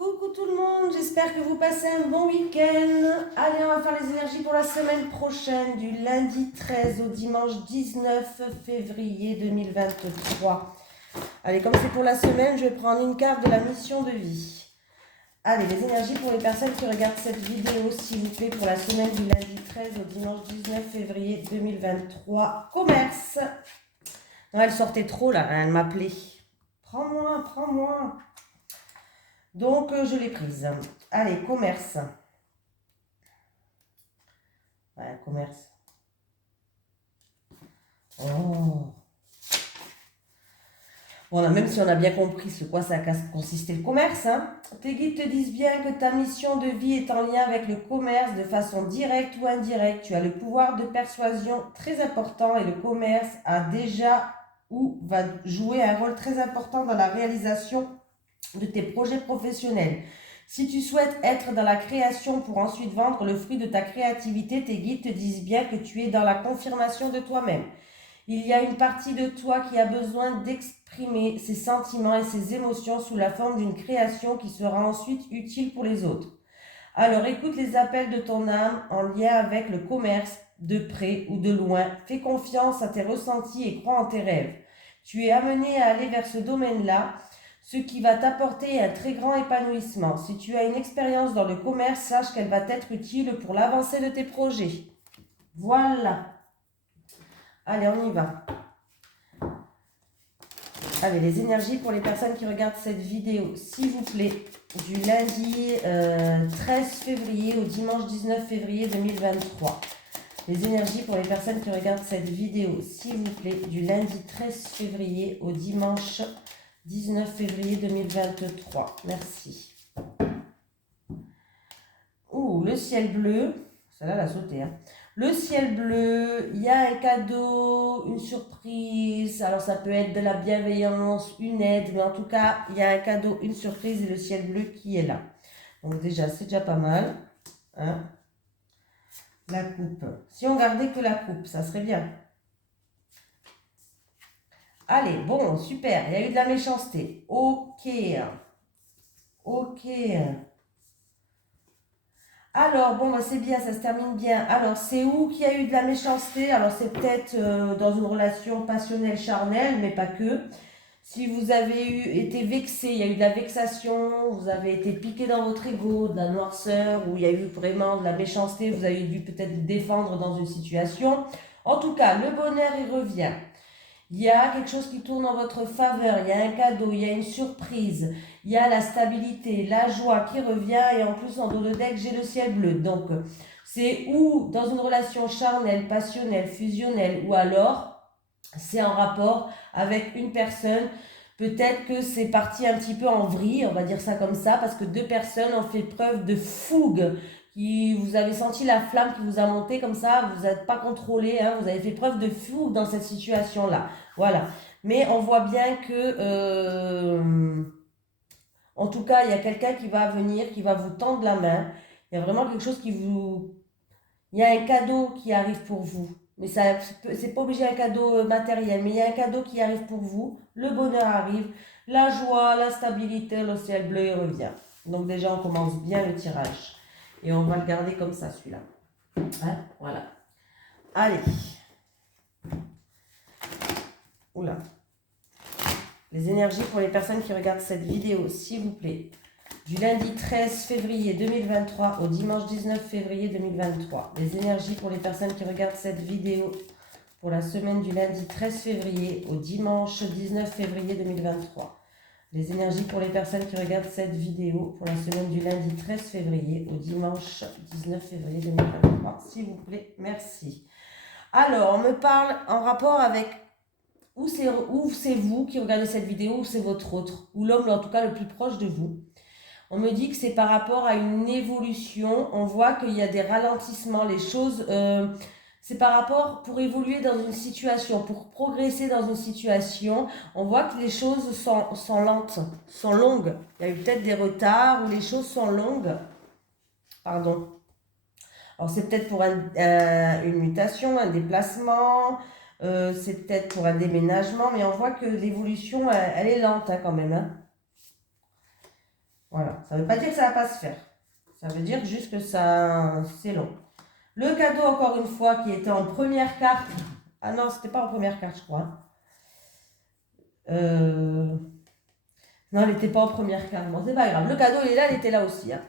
Coucou tout le monde, j'espère que vous passez un bon week-end. Allez, on va faire les énergies pour la semaine prochaine, du lundi 13 au dimanche 19 février 2023. Allez, comme c'est pour la semaine, je vais prendre une carte de la mission de vie. Allez, les énergies pour les personnes qui regardent cette vidéo, s'il vous plaît, pour la semaine du lundi 13 au dimanche 19 février 2023. Commerce. Non, elle sortait trop là, elle m'appelait. Prends-moi, prends-moi. Donc, je l'ai prise. Allez, commerce. Ouais, commerce. Oh. Bon, même si on a bien compris ce quoi ça consistait le commerce, hein. Tes guides te disent bien que ta mission de vie est en lien avec le commerce de façon directe ou indirecte. Tu as le pouvoir de persuasion très important et le commerce a déjà ou va jouer un rôle très important dans la réalisation de tes projets professionnels. Si tu souhaites être dans la création pour ensuite vendre le fruit de ta créativité, tes guides te disent bien que tu es dans la confirmation de toi-même. Il y a une partie de toi qui a besoin d'exprimer ses sentiments et ses émotions sous la forme d'une création qui sera ensuite utile pour les autres. Alors écoute les appels de ton âme en lien avec le commerce, de près ou de loin. Fais confiance à tes ressentis et crois en tes rêves. Tu es amené à aller vers ce domaine-là, ce qui va t'apporter un très grand épanouissement. Si tu as une expérience dans le commerce, sache qu'elle va t'être utile pour l'avancée de tes projets. Voilà. Allez, on y va. Allez, les énergies pour les personnes qui regardent cette vidéo, s'il vous plaît, du lundi 13 février au dimanche 19 février 2023. Les énergies pour les personnes qui regardent cette vidéo, s'il vous plaît, du lundi 13 février au dimanche 19 février 2023. Merci. Ouh, le ciel bleu. Celle-là, elle a sauté. Hein. Le ciel bleu, il y a un cadeau, une surprise. Alors, ça peut être de la bienveillance, une aide. Mais en tout cas, il y a un cadeau, une surprise et le ciel bleu qui est là. Donc déjà, c'est déjà pas mal. Hein. La coupe. Si on gardait que la coupe, ça serait bien. Allez, bon, super. Il y a eu de la méchanceté. Ok. Ok. Alors, bon, bah, c'est bien, ça se termine bien. Alors, c'est où qu'il y a eu de la méchanceté? Alors, c'est peut-être dans une relation passionnelle, charnelle, mais pas que. Si vous avez été vexé, il y a eu de la vexation, vous avez été piqué dans votre ego, de la noirceur, ou il y a eu vraiment de la méchanceté, vous avez dû peut-être vous défendre dans une situation. En tout cas, le bonheur, il revient. Il y a quelque chose qui tourne en votre faveur, il y a un cadeau, il y a une surprise, il y a la stabilité, la joie qui revient et en plus en dos de deck j'ai le ciel bleu. Donc c'est ou dans une relation charnelle, passionnelle, fusionnelle ou alors c'est en rapport avec une personne. Peut-être que c'est parti un petit peu en vrille, on va dire ça comme ça, parce que deux personnes ont fait preuve de fougue, qui vous avez senti la flamme qui vous a monté comme ça, vous n'êtes pas contrôlé, hein, vous avez fait preuve de fougue dans cette situation-là. Voilà. Mais on voit bien que, en tout cas, il y a quelqu'un qui va venir, qui va vous tendre la main. Il y a vraiment quelque chose qui vous... Il y a un cadeau qui arrive pour vous. Mais ça, c'est pas obligé un cadeau matériel, mais il y a un cadeau qui arrive pour vous. Le bonheur arrive, la joie, la stabilité, le ciel bleu il revient. Donc déjà, on commence bien le tirage. Et on va le garder comme ça, celui-là. Hein, voilà. Allez. Oula. Les énergies pour les personnes qui regardent cette vidéo, s'il vous plaît. Du lundi 13 février 2023 au dimanche 19 février 2023. Les énergies pour les personnes qui regardent cette vidéo pour la semaine du lundi 13 février au dimanche 19 février 2023. Les énergies pour les personnes qui regardent cette vidéo pour la semaine du lundi 13 février au dimanche 19 février 2023. S'il vous plaît, merci. Alors, on me parle en rapport avec ou c'est vous qui regardez cette vidéo ou c'est votre autre, ou l'homme en tout cas le plus proche de vous. On me dit que c'est par rapport à une évolution. On voit qu'il y a des ralentissements. Les choses, c'est par rapport pour évoluer dans une situation, pour progresser dans une situation. On voit que les choses sont lentes, sont longues. Il y a eu peut-être des retards ou les choses sont longues. Pardon. Alors c'est peut-être pour une mutation, un déplacement. C'est peut-être pour un déménagement. Mais on voit que l'évolution, elle est lente hein, quand même. Hein. Voilà, ça ne veut pas dire que ça ne va pas se faire. Ça veut dire juste que ça, c'est long. Le cadeau, encore une fois, qui était en première carte. Ah non, c'était pas en première carte, je crois. Non, elle n'était pas en première carte. Bon, c'est pas grave. Le cadeau, il est là, elle était là aussi. Hein.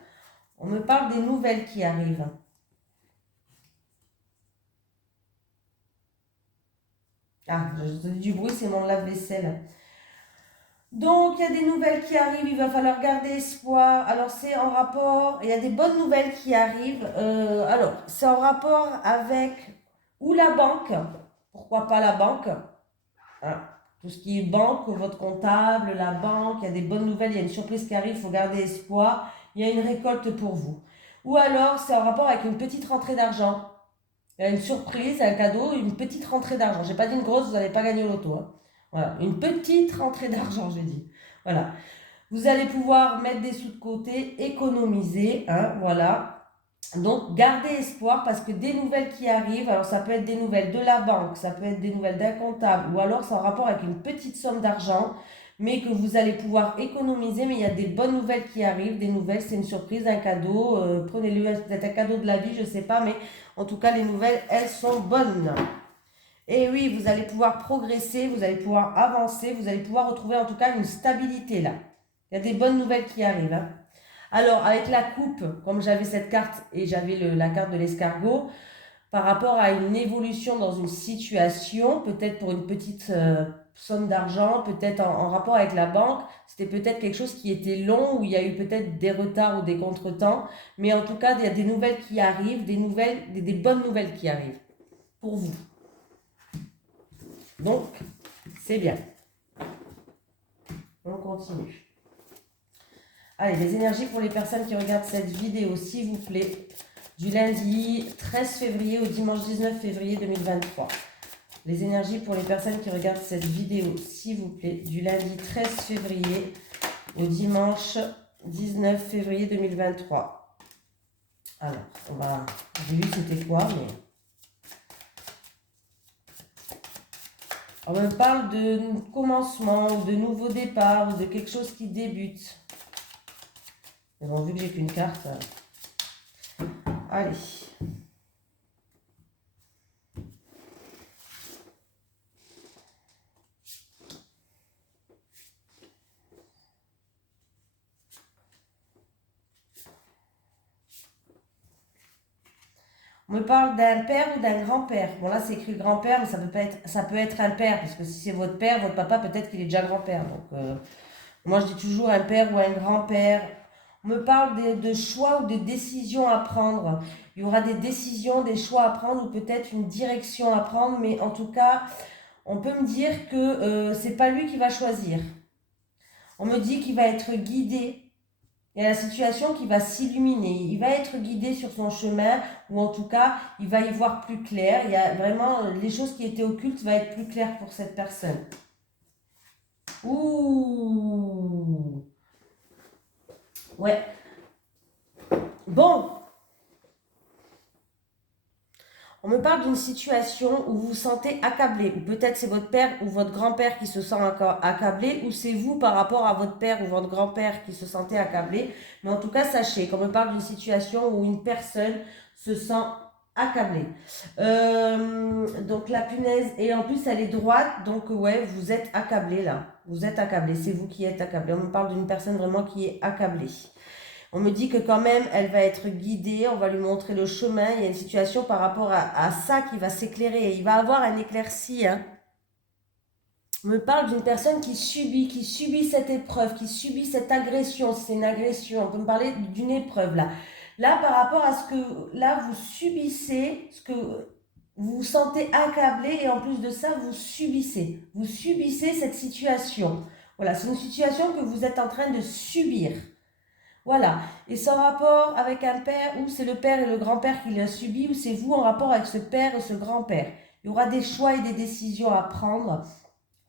On me parle des nouvelles qui arrivent. Ah, je dis du bruit, c'est mon lave-vaisselle. Donc, il y a des nouvelles qui arrivent, il va falloir garder espoir. Alors, c'est en rapport, il y a des bonnes nouvelles qui arrivent. Alors, c'est en rapport avec ou la banque, pourquoi pas la banque, hein. Tout ce qui est banque, votre comptable, la banque, il y a des bonnes nouvelles, il y a une surprise qui arrive, il faut garder espoir, il y a une récolte pour vous. Ou alors, c'est en rapport avec une petite rentrée d'argent. Il y a une surprise, un cadeau, une petite rentrée d'argent. Je n'ai pas dit une grosse, vous n'allez pas gagner au loto. Hein. Voilà, une petite rentrée d'argent, j'ai dit. Voilà. Vous allez pouvoir mettre des sous de côté, économiser, hein, voilà. Donc, gardez espoir parce que des nouvelles qui arrivent, alors ça peut être des nouvelles de la banque, ça peut être des nouvelles d'un comptable, ou alors c'est en rapport avec une petite somme d'argent, mais que vous allez pouvoir économiser, mais il y a des bonnes nouvelles qui arrivent, des nouvelles, c'est une surprise, un cadeau, prenez-le, peut-être un cadeau de la vie, je ne sais pas, mais en tout cas, les nouvelles, elles sont bonnes. Et oui, vous allez pouvoir progresser, vous allez pouvoir avancer, vous allez pouvoir retrouver en tout cas une stabilité là. Il y a des bonnes nouvelles qui arrivent. Hein. Alors, avec la coupe, comme j'avais cette carte et j'avais la carte de l'escargot, par rapport à une évolution dans une situation, peut-être pour une petite somme d'argent, peut-être en rapport avec la banque, c'était peut-être quelque chose qui était long, où il y a eu peut-être des retards ou des contretemps, mais en tout cas, il y a des nouvelles qui arrivent, des bonnes nouvelles qui arrivent pour vous. Donc, c'est bien. On continue. Allez, les énergies pour les personnes qui regardent cette vidéo, s'il vous plaît, du lundi 13 février au dimanche 19 février 2023. Les énergies pour les personnes qui regardent cette vidéo, s'il vous plaît, du lundi 13 février au dimanche 19 février 2023. Alors, on va... J'ai vu c'était quoi, mais... On me parle de commencement, ou de nouveau départ, ou de quelque chose qui débute. Mais bon, vu que j'ai qu'une carte... Allez. On me parle d'un père ou d'un grand-père. Bon, là, c'est écrit grand-père, mais ça peut être un père, parce que si c'est votre père, votre papa, peut-être qu'il est déjà grand-père. Donc, moi, je dis toujours un père ou un grand-père. On me parle de choix ou de décisions à prendre. Il y aura des décisions, des choix à prendre, ou peut-être une direction à prendre, mais en tout cas, on peut me dire que c'est pas lui qui va choisir. On me dit qu'il va être guidé. Il y a la situation qui va s'illuminer. Il va être guidé sur son chemin, ou en tout cas, il va y voir plus clair. Il y a vraiment les choses qui étaient occultes vont être plus claires pour cette personne. Ouh. Ouais. Bon. On me parle d'une situation où vous vous sentez accablé, ou peut-être c'est votre père ou votre grand-père qui se sent accablé, ou c'est vous par rapport à votre père ou votre grand-père qui se sentait accablé. Mais en tout cas, sachez qu'on me parle d'une situation où une personne se sent accablée. Donc la punaise, et en plus elle est droite, donc ouais, vous êtes accablé là. Vous êtes accablé, c'est vous qui êtes accablé. On me parle d'une personne vraiment qui est accablée. On me dit que quand même, elle va être guidée, on va lui montrer le chemin. Il y a une situation par rapport à ça qui va s'éclairer. Il va avoir un éclairci. Hein. On me parle d'une personne qui subit cette épreuve, qui subit cette agression. C'est une agression. On peut me parler d'une épreuve là. Là, par rapport à ce que là vous subissez, ce que vous vous sentez accablé et en plus de ça, vous subissez. Vous subissez cette situation. Voilà, c'est une situation que vous êtes en train de subir. Voilà, et sans rapport avec un père, ou c'est le père et le grand-père qui l'a subi, ou c'est vous en rapport avec ce père et ce grand-père. Il y aura des choix et des décisions à prendre,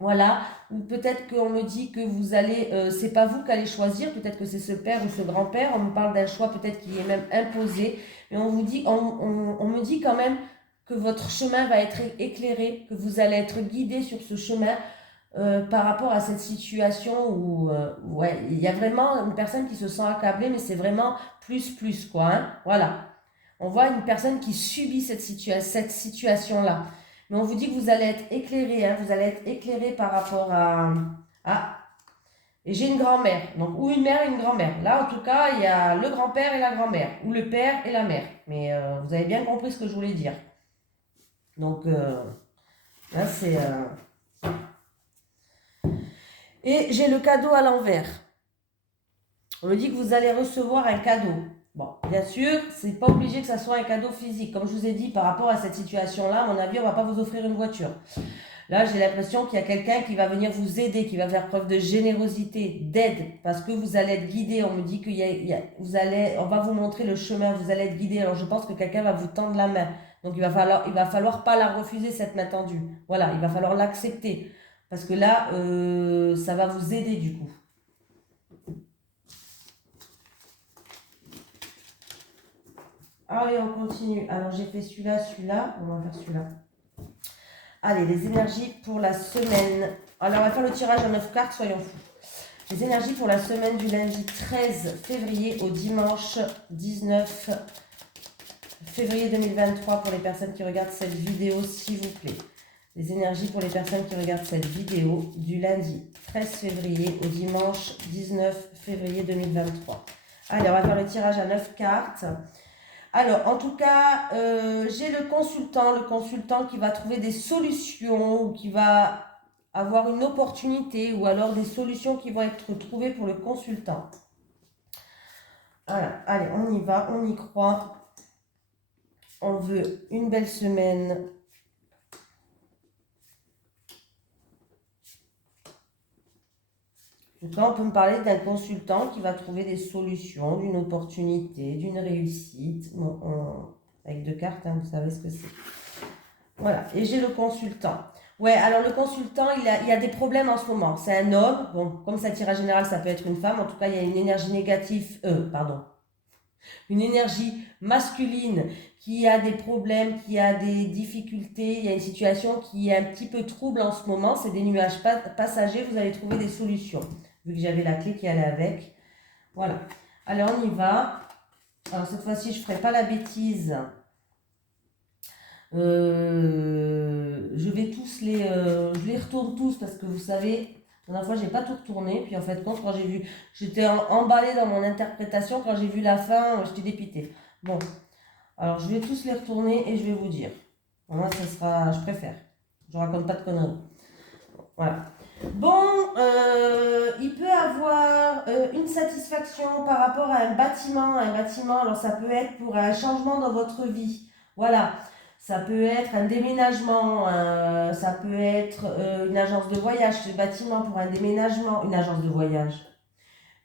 voilà, ou peut-être qu'on me dit que vous allez, c'est pas vous qui allez choisir, peut-être que c'est ce père ou ce grand-père, on me parle d'un choix peut-être qui est même imposé, mais on me dit quand même que votre chemin va être éclairé, que vous allez être guidé sur ce chemin, par rapport à cette situation où, ouais, il y a vraiment une personne qui se sent accablée, mais c'est vraiment plus, quoi, hein, voilà. On voit une personne qui subit cette situation-là. Mais on vous dit que vous allez être éclairé, hein, vous allez être éclairé par rapport à et j'ai une grand-mère, donc ou une mère et une grand-mère. Là, en tout cas, il y a le grand-père et la grand-mère, ou le père et la mère. Mais vous avez bien compris ce que je voulais dire. Donc, là, c'est... Et j'ai le cadeau à l'envers. On me dit que vous allez recevoir un cadeau. Bon, bien sûr, c'est pas obligé que ça soit un cadeau physique. Comme je vous ai dit, par rapport à cette situation-là, à mon avis, on va pas vous offrir une voiture. Là, j'ai l'impression qu'il y a quelqu'un qui va venir vous aider, qui va faire preuve de générosité, d'aide, parce que vous allez être guidé. On me dit on va vous montrer le chemin, vous allez être guidé. Alors, je pense que quelqu'un va vous tendre la main. Donc, il va falloir pas la refuser, cette main tendue. Voilà, il va falloir l'accepter. Parce que là, ça va vous aider du coup. Ah oui, on continue. Alors, j'ai fait celui-là. On va faire celui-là. Allez, les énergies pour la semaine. Alors, on va faire le tirage en 9 cartes, soyons fous. Les énergies pour la semaine du lundi 13 février au dimanche 19 février 2023 pour les personnes qui regardent cette vidéo, s'il vous plaît. Les énergies pour les personnes qui regardent cette vidéo du lundi 13 février au dimanche 19 février 2023. Allez, on va faire le tirage à 9 cartes. Alors, en tout cas, j'ai le consultant qui va trouver des solutions ou qui va avoir une opportunité ou alors des solutions qui vont être trouvées pour le consultant. Voilà, allez, on y va, on y croit. On veut une belle semaine. En tout cas, on peut me parler d'un consultant qui va trouver des solutions, d'une opportunité, d'une réussite. Bon, avec 2 cartes, hein, vous savez ce que c'est. Voilà, et j'ai le consultant. Ouais, alors le consultant, il y a des problèmes en ce moment. C'est un homme. Bon, comme ça tirage général, ça peut être une femme. En tout cas, il y a une énergie négative. Une énergie masculine qui a des problèmes, qui a des difficultés. Il y a une situation qui est un petit peu trouble en ce moment. C'est des nuages passagers. Vous allez trouver des solutions. Vu que j'avais la clé qui allait avec. Voilà. Alors, on y va. Alors, cette fois-ci, je ne ferai pas la bêtise. Je vais tous je les retourne tous parce que vous savez, la dernière fois j'ai pas tout retourné, puis en fait quand j'ai vu, j'étais emballée dans mon interprétation, quand j'ai vu la fin, j'étais dépitée. Bon, alors je vais tous les retourner et je vais vous dire. Moi ça sera, je préfère, je raconte pas de conneries. Voilà. Bon, il peut avoir une satisfaction par rapport à un bâtiment. Un bâtiment, alors ça peut être pour un changement dans votre vie. Voilà. Ça peut être un déménagement, ça peut être une agence de voyage, ce bâtiment pour un déménagement, une agence de voyage,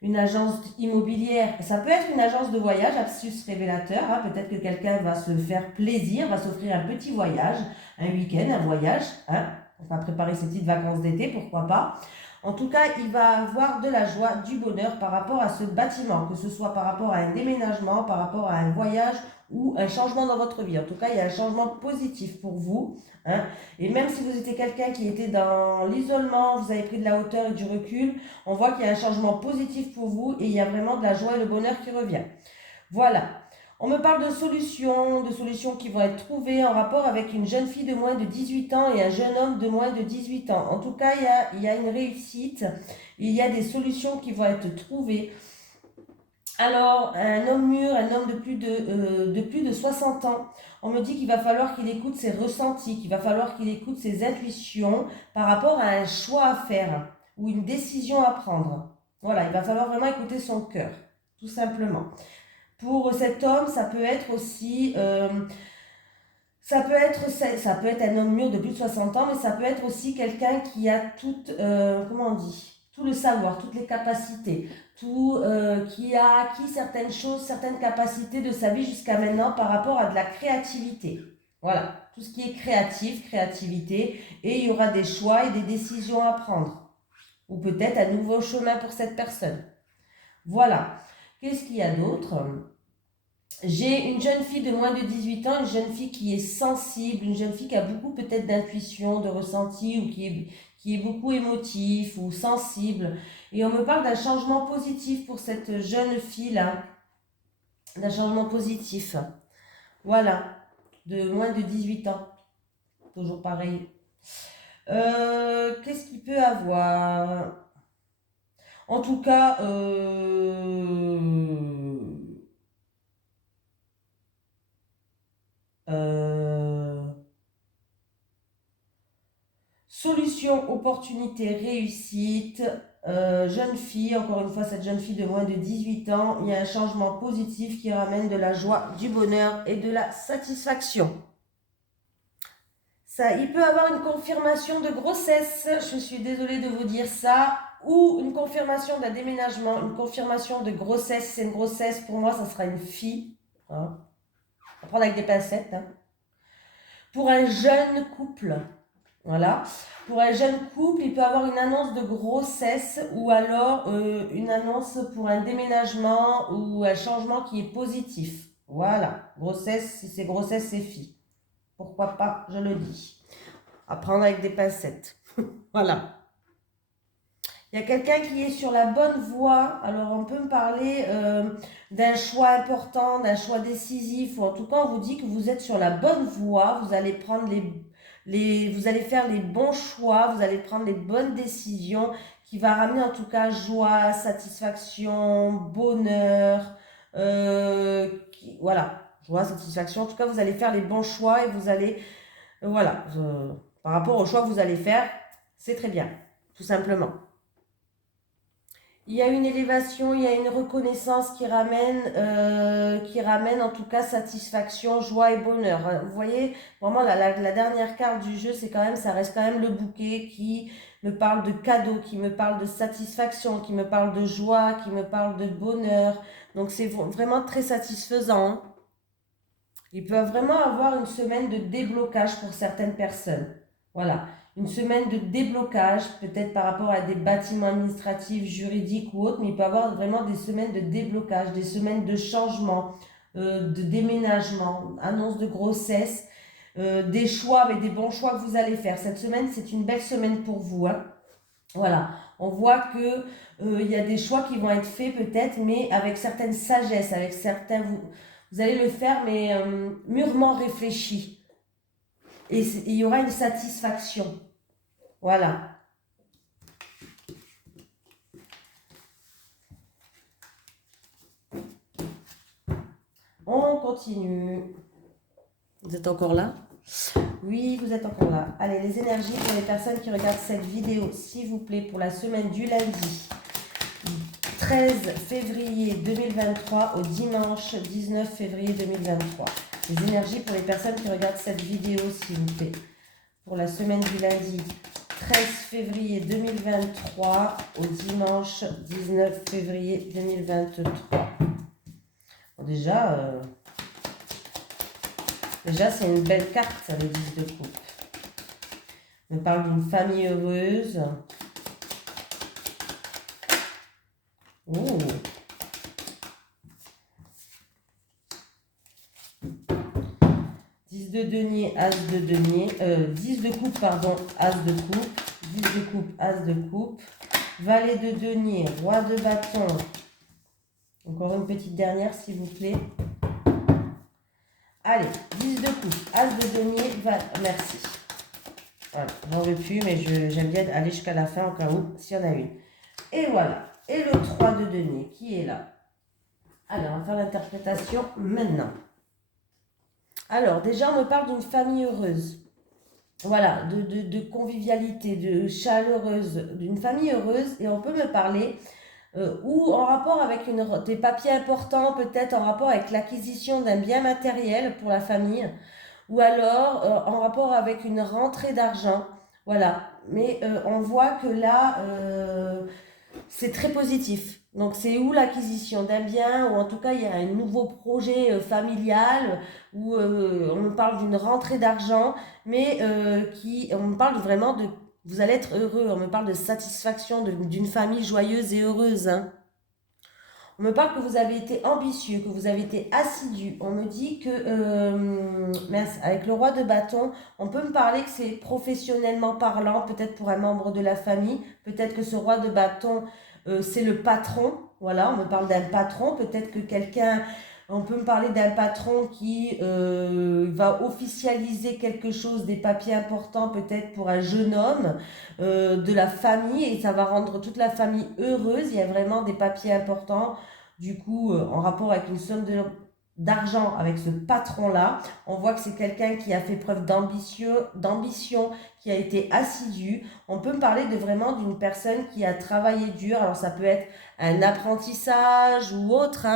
une agence immobilière. Ça peut être une agence de voyage, absus révélateur. Hein, peut-être que quelqu'un va se faire plaisir, va s'offrir un petit voyage, un week-end, un voyage. Hein, on va préparer ses petites vacances d'été, pourquoi pas. En tout cas, il va avoir de la joie, du bonheur par rapport à ce bâtiment, que ce soit par rapport à un déménagement, par rapport à un voyage ou un changement dans votre vie. En tout cas, il y a un changement positif pour vous. Hein. Et même si vous étiez quelqu'un qui était dans l'isolement, vous avez pris de la hauteur et du recul, on voit qu'il y a un changement positif pour vous et il y a vraiment de la joie et le bonheur qui revient. Voilà. On me parle de solutions qui vont être trouvées en rapport avec une jeune fille de moins de 18 ans et un jeune homme de moins de 18 ans. En tout cas, il y a une réussite, il y a des solutions qui vont être trouvées. Alors, un homme mûr, un homme de plus de 60 ans, on me dit qu'il va falloir qu'il écoute ses ressentis, qu'il va falloir qu'il écoute ses intuitions par rapport à un choix à faire ou une décision à prendre. Voilà, il va falloir vraiment écouter son cœur, tout simplement. Pour cet homme, ça peut être aussi, ça peut être un homme mûr de plus de 60 ans, mais ça peut être aussi quelqu'un qui a tout le savoir, toutes les capacités, qui a acquis certaines choses, certaines capacités de sa vie jusqu'à maintenant par rapport à de la créativité. Voilà, tout ce qui est créativité, et il y aura des choix et des décisions à prendre. Ou peut-être un nouveau chemin pour cette personne. Voilà. Qu'est-ce qu'il y a d'autre ? J'ai une jeune fille de moins de 18 ans, une jeune fille qui est sensible, une jeune fille qui a beaucoup peut-être d'intuition, de ressenti, ou qui est beaucoup émotif ou sensible. Et on me parle d'un changement positif pour cette jeune fille-là, d'un changement positif. Voilà, de moins de 18 ans, toujours pareil. Qu'est-ce qu'il peut avoir? En tout cas, solution, opportunité, réussite, jeune fille, encore une fois, cette jeune fille de moins de 18 ans, il y a un changement positif qui ramène de la joie, du bonheur et de la satisfaction. Ça, il peut avoir une confirmation de grossesse, je suis désolée de vous dire ça, ou une confirmation d'un déménagement, une confirmation de grossesse. C'est une grossesse, pour moi, ça sera une fille. Hein. On va prendre avec des pincettes. Hein. Pour un jeune couple, voilà. Pour un jeune couple, il peut avoir une annonce de grossesse ou alors une annonce pour un déménagement ou un changement qui est positif. Voilà. Grossesse, si c'est grossesse, c'est fille. Pourquoi pas, je le dis. À prendre avec des pincettes. Voilà. Il y a quelqu'un qui est sur la bonne voie. Alors, on peut me parler d'un choix important, d'un choix décisif, ou en tout cas, on vous dit que vous êtes sur la bonne voie. Vous allez prendre vous allez faire les bons choix, vous allez prendre les bonnes décisions qui va ramener en tout cas joie, satisfaction, bonheur. Voilà, joie, satisfaction. En tout cas, vous allez faire les bons choix et vous allez, voilà, par rapport aux choix que vous allez faire, c'est très bien, tout simplement. Il y a une élévation, il y a une reconnaissance qui ramène en tout cas satisfaction, joie et bonheur. Vous voyez, vraiment la dernière carte du jeu, c'est quand même, ça reste quand même le bouquet qui me parle de cadeau, qui me parle de satisfaction, qui me parle de joie, qui me parle de bonheur. Donc c'est vraiment très satisfaisant. Ils peuvent vraiment avoir une semaine de déblocage pour certaines personnes. Voilà, une semaine de déblocage, peut-être par rapport à des bâtiments administratifs, juridiques ou autres, mais il peut y avoir vraiment des semaines de déblocage, des semaines de changement, de déménagement, annonce de grossesse, des choix, mais des bons choix que vous allez faire. Cette semaine, c'est une belle semaine pour vous. Hein. Voilà, on voit que il y a des choix qui vont être faits peut-être, mais avec certaine sagesse, avec certains... Vous allez le faire, mais mûrement réfléchi. Et il y aura une satisfaction. Voilà. On continue. Vous êtes encore là? Oui, vous êtes encore là. Allez, les énergies pour les personnes qui regardent cette vidéo, s'il vous plaît, pour la semaine du lundi 13 février 2023 au dimanche 19 février 2023. Les énergies pour les personnes qui regardent cette vidéo, s'il vous plaît, pour la semaine du lundi 13 février 2023 au dimanche 19 février 2023. Bon, déjà c'est une belle carte, le 10 de coupe. On me parle d'une famille heureuse. Oh. De denier, as de denier, 10 de coupe, pardon, as de coupe, 10 de coupe, as de coupe, valet de denier, roi de bâton, encore une petite dernière s'il vous plaît, allez, 10 de coupe, as de denier, merci, voilà, j'en veux plus mais j'aime bien aller jusqu'à la fin au cas où, s'il y en a une, et voilà, et le 3 de denier qui est là, alors on va faire l'interprétation maintenant. Alors, déjà, on me parle d'une famille heureuse. Voilà, de convivialité, de chaleureuse, d'une famille heureuse. Et on peut me parler ou en rapport avec des papiers importants, peut-être en rapport avec l'acquisition d'un bien matériel pour la famille. Ou alors en rapport avec une rentrée d'argent. Voilà, mais on voit que là, c'est très positif. Donc c'est où l'acquisition d'un bien, ou en tout cas il y a un nouveau projet familial, où on me parle d'une rentrée d'argent, mais on me parle vraiment de, vous allez être heureux, on me parle de satisfaction, d'une famille joyeuse et heureuse. Hein. On me parle que vous avez été ambitieux, que vous avez été assidu. On me dit que, mince, avec le roi de bâton, on peut me parler que c'est professionnellement parlant, peut-être pour un membre de la famille. Peut-être que ce roi de bâton, c'est le patron. Voilà, on me parle d'un patron. Peut-être que quelqu'un... On peut me parler d'un patron qui va officialiser quelque chose, des papiers importants peut-être pour un jeune homme de la famille et ça va rendre toute la famille heureuse. Il y a vraiment des papiers importants du coup en rapport avec une somme d'argent avec ce patron-là. On voit que c'est quelqu'un qui a fait preuve d'ambition, qui a été assidu. On peut me parler de vraiment d'une personne qui a travaillé dur. Alors ça peut être un apprentissage ou autre,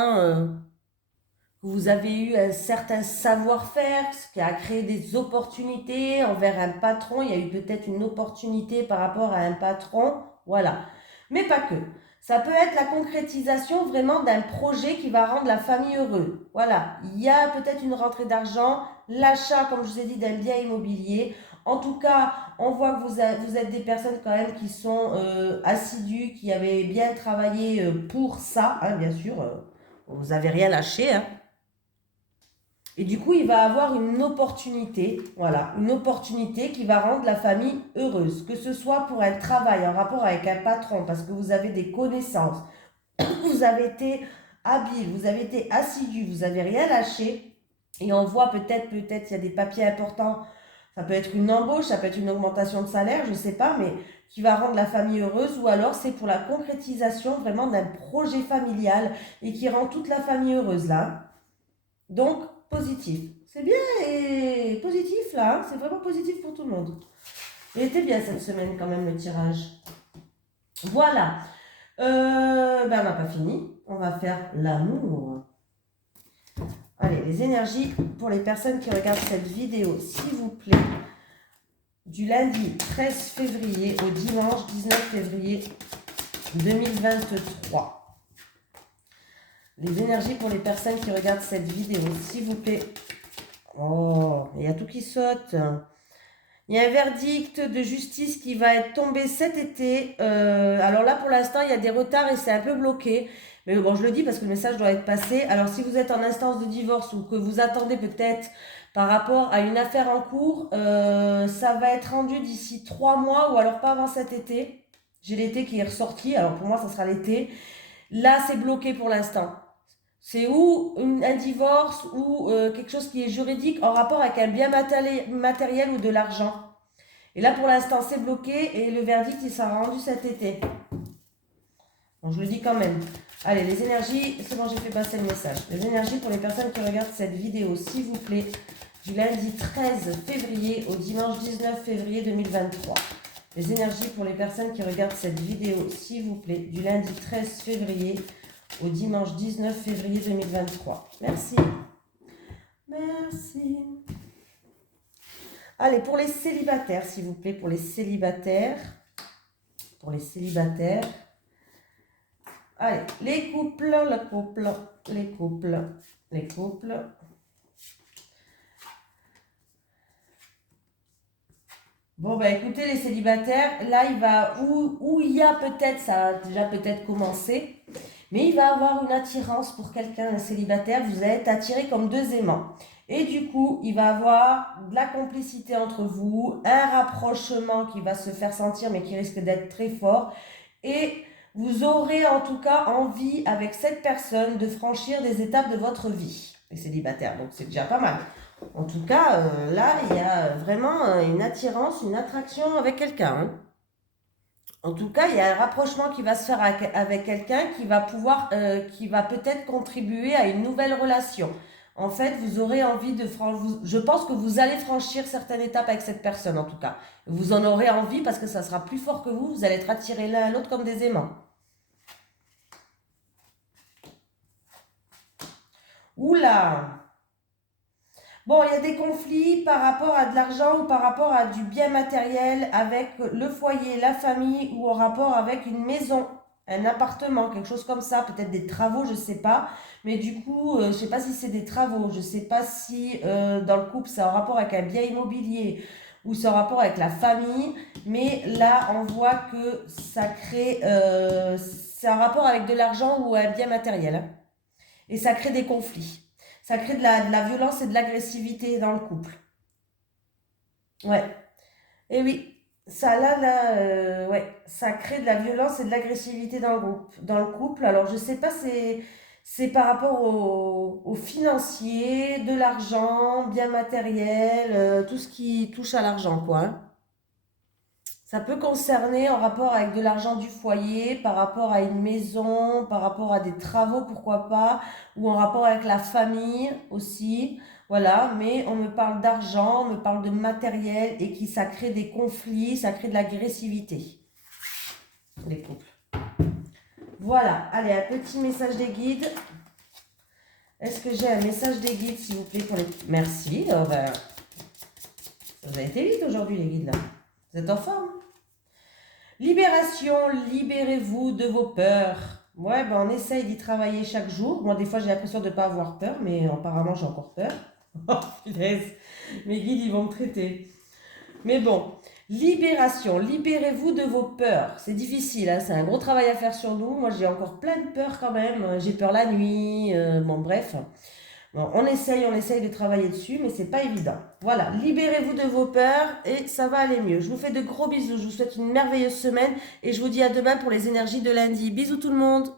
vous avez eu un certain savoir-faire, ce qui a créé des opportunités envers un patron. Il y a eu peut-être une opportunité par rapport à un patron. Voilà. Mais pas que. Ça peut être la concrétisation vraiment d'un projet qui va rendre la famille heureuse. Voilà. Il y a peut-être une rentrée d'argent, l'achat, comme je vous ai dit, d'un bien immobilier. En tout cas, on voit que vous êtes des personnes quand même qui sont assidues, qui avaient bien travaillé pour ça, bien sûr. Vous n'avez rien lâché, Et du coup, il va avoir une opportunité, voilà, une opportunité qui va rendre la famille heureuse, que ce soit pour un travail en rapport avec un patron, parce que vous avez des connaissances, vous avez été habile, vous avez été assidu, vous n'avez rien lâché, et on voit peut-être, il y a des papiers importants, ça peut être une embauche, ça peut être une augmentation de salaire, je ne sais pas, mais qui va rendre la famille heureuse, ou alors c'est pour la concrétisation vraiment d'un projet familial et qui rend toute la famille heureuse là. Donc, positif. C'est bien et positif là, c'est vraiment positif pour tout le monde. Il était bien cette semaine quand même le tirage. Voilà. On n'a pas fini. On va faire l'amour. Allez, les énergies pour les personnes qui regardent cette vidéo, s'il vous plaît. Du lundi 13 février au dimanche 19 février 2023. Les énergies pour les personnes qui regardent cette vidéo, s'il vous plaît. Oh, il y a tout qui saute. Il y a un verdict de justice qui va être tombé cet été. Alors là, pour l'instant, il y a des retards et c'est un peu bloqué. Mais bon, je le dis parce que le message doit être passé. Alors, si vous êtes en instance de divorce ou que vous attendez peut-être par rapport à une affaire en cours, ça va être rendu d'ici 3 mois ou alors pas avant cet été. J'ai l'été qui est ressorti. Alors, pour moi, ça sera l'été. Là, c'est bloqué pour l'instant. C'est ou un divorce ou quelque chose qui est juridique en rapport avec un bien matériel ou de l'argent. Et là, pour l'instant, c'est bloqué et le verdict, il sera rendu cet été. Bon, je le dis quand même. Allez, les énergies, c'est bon, j'ai fait passer le message. Les énergies pour les personnes qui regardent cette vidéo, s'il vous plaît, du lundi 13 février au dimanche 19 février 2023. Les énergies pour les personnes qui regardent cette vidéo, s'il vous plaît, du lundi 13 février au dimanche 19 février 2023. Merci. Merci. Allez, pour les célibataires, s'il vous plaît, pour les célibataires. Pour les célibataires. Allez, les couples. Bon, bah écoutez, les célibataires, là, il va, où il y a peut-être, ça a déjà peut-être commencé, mais il va avoir une attirance pour quelqu'un, un célibataire, vous allez être attiré comme deux aimants. Et du coup, il va avoir de la complicité entre vous, un rapprochement qui va se faire sentir, mais qui risque d'être très fort. Et vous aurez en tout cas envie, avec cette personne, de franchir des étapes de votre vie, les célibataires. Donc, c'est déjà pas mal. En tout cas, là, il y a vraiment une attirance, une attraction avec quelqu'un. En tout cas, il y a un rapprochement qui va se faire avec quelqu'un qui va pouvoir, qui va peut-être contribuer à une nouvelle relation. En fait, vous aurez envie de je pense que vous allez franchir certaines étapes avec cette personne, en tout cas. Vous en aurez envie parce que ça sera plus fort que vous allez être attirés l'un à l'autre comme des aimants. Oula! Bon, il y a des conflits par rapport à de l'argent ou par rapport à du bien matériel avec le foyer, la famille ou en rapport avec une maison, un appartement, quelque chose comme ça, peut-être des travaux, je ne sais pas. Mais du coup, je ne sais pas si c'est des travaux, je ne sais pas si dans le couple, c'est en rapport avec un bien immobilier ou c'est en rapport avec la famille. Mais là, on voit que ça crée, c'est un rapport avec de l'argent ou un bien matériel. Hein. Et ça crée des conflits. Ça crée de la violence et de l'agressivité dans le couple. Ouais. Et oui, ça ouais, ça crée de la violence et de l'agressivité dans le couple. Alors je sais pas, c'est par rapport au financier, de l'argent, bien matériel, tout ce qui touche à l'argent, quoi. Hein. Ça peut concerner en rapport avec de l'argent du foyer, par rapport à une maison, par rapport à des travaux, pourquoi pas, ou en rapport avec la famille aussi. Voilà, mais on me parle d'argent, on me parle de matériel et ça crée des conflits, ça crée de l'agressivité, les couples. Voilà, allez, un petit message des guides. Est-ce que j'ai un message des guides, s'il vous plaît, pour les... Merci. Oh ben, vous avez été vite aujourd'hui, les guides, là. Vous êtes en forme? Libération, libérez-vous de vos peurs. Ouais, ben on essaye d'y travailler chaque jour. Moi, des fois, j'ai l'impression de ne pas avoir peur, mais apparemment, j'ai encore peur. Oh, punaise, mes guides, ils vont me traiter. Mais bon, libération, libérez-vous de vos peurs. C'est difficile, hein, c'est un gros travail à faire sur nous. Moi, j'ai encore plein de peurs quand même. J'ai peur la nuit, bon, bref. Bon, on essaye de travailler dessus, mais c'est pas évident. Voilà, libérez-vous de vos peurs et ça va aller mieux. Je vous fais de gros bisous, je vous souhaite une merveilleuse semaine et je vous dis à demain pour les énergies de lundi. Bisous tout le monde!